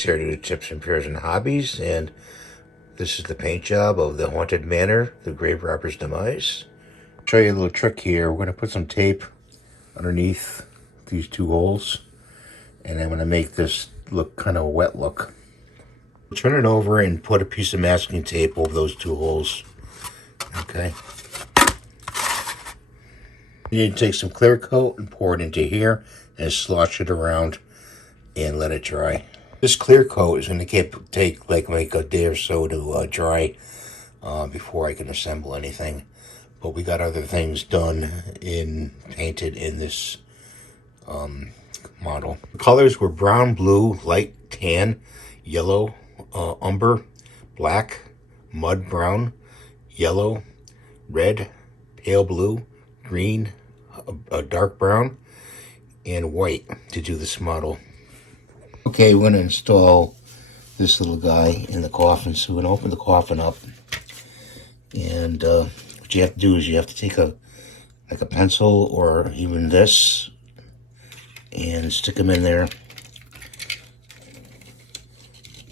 Chris here to do tips, repairs, and hobbies, and this is the paint job of the Haunted Manor, the Grave Robber's Demise. I'll show you a little trick here. We're going to put some tape underneath these two holes, and I'm going to make this look kind of a wet look. Turn it over and put a piece of masking tape over those two holes. Okay. You need to take some clear coat and pour it into here and slosh it around and let it dry. This clear coat is going to take like a day or so to dry before I can assemble anything. But we got other things done painted in this model. The colors were brown, blue, light tan, yellow, umber, black, mud brown, yellow, red, pale blue, green, a dark brown, and white to do this model. Okay, we're going to install this little guy in the coffin. So we're going to open the coffin up, and what you have to do is you have to take a pencil or even this and stick them in there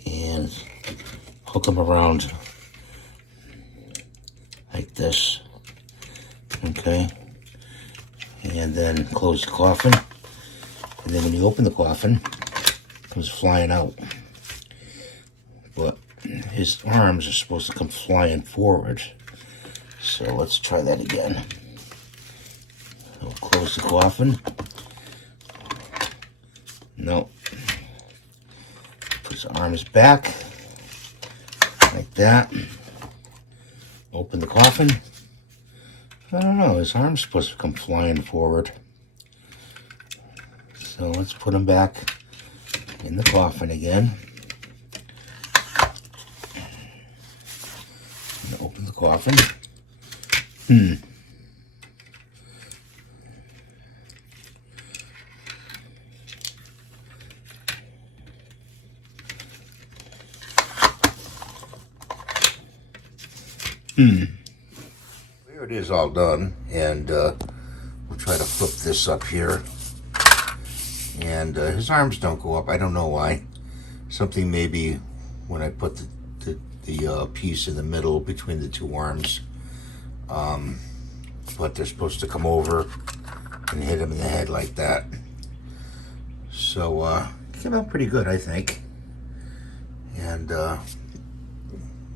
and hook them around like this. Okay, and then close the coffin, and then when you open the coffin, it comes flying out. But his arms are supposed to come flying forward. So let's try that again. So close the coffin. No. Put his arms back like that. Open the coffin. I don't know, his arm's supposed to come flying forward. So let's put him back in the coffin again. And open the coffin. There it is, all done, and we'll try to flip this up here. And his arms don't go up. I don't know why. Something maybe when I put the piece in the middle between the two arms. But they're supposed to come over and hit him in the head like that. So it came out pretty good, I think. And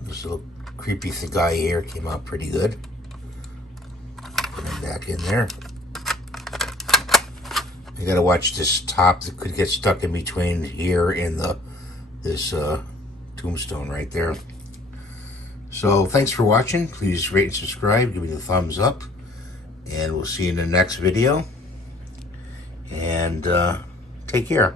this little creepy guy here came out pretty good. Put him back in there. You gotta watch this top that could get stuck in between here and this tombstone right there. So thanks for watching. Please rate and subscribe. Give me the thumbs up. And we'll see you in the next video. And take care.